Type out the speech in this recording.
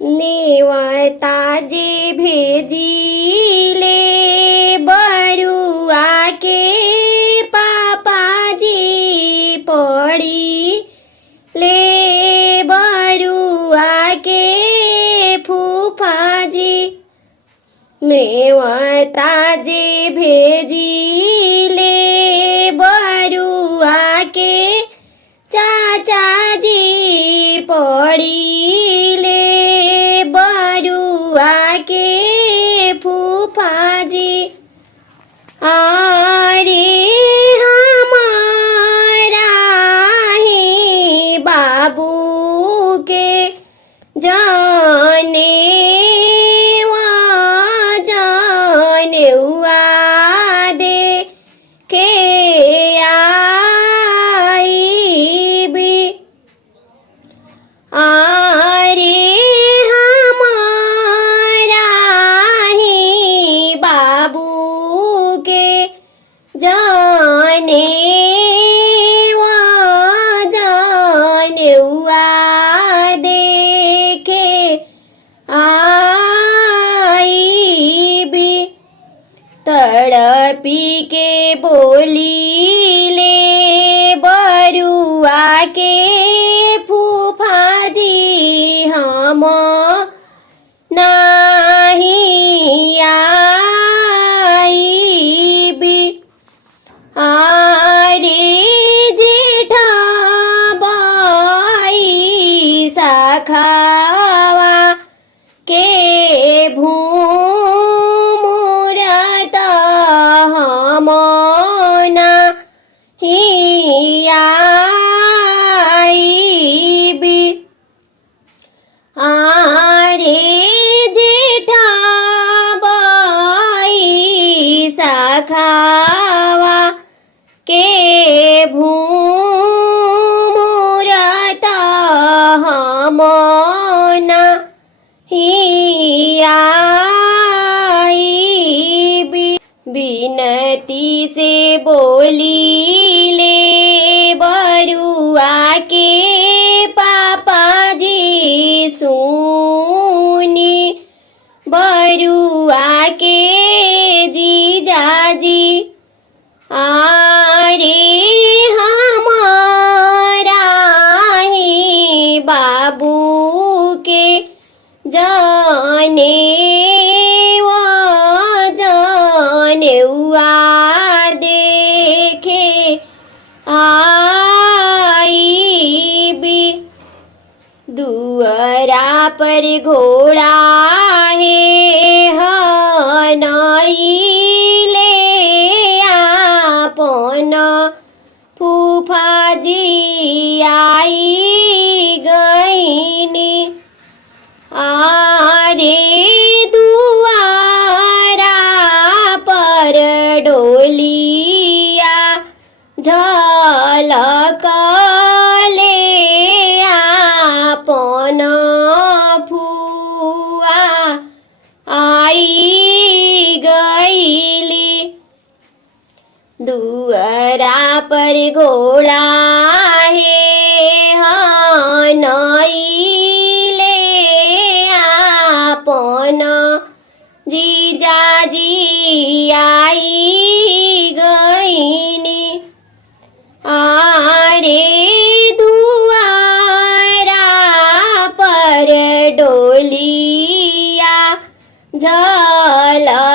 नेवता जे भेजी ले बरुआ के पापाजी पड़ी ले बरुआ के फूफाजी। नेवता जे भेजी ले बरुआ के चाचाजी पड़ी ले बरुआ के फूफाजी। अरे हमारा ही बाबू के जाने जाने हुआ दे के आई भी। अरे हमारा ही बाबू के जाने जाने हुआ देखे आई भी। तड़पी के बोली ले बरुआ के फूफाजी हम नहीं आई भी। अरे जेठा बाई सखावा के भूमुरता हम नहीं आई भी। अरे जेठा बाई सखावा के भूमुरता हम नहीं आई भी। बिनती से बोली ले बरुआ के पापाजी सुनी बरुआ के जीजाजी। अरे हमारा ही बाबू के जाने जाने हुआ देखे आई भी। दुअरा पर घोड़ा है हनाई ले आपन फूफाजी आई गईनी। अरे दुआरा पर डोलिया झलक ले आपन फुआ आई गईली। दुअरा पर घोड़ा है हनाई ले आपन जीजाजी आई गईनी। अरे दुआरा पर डोलिया झलक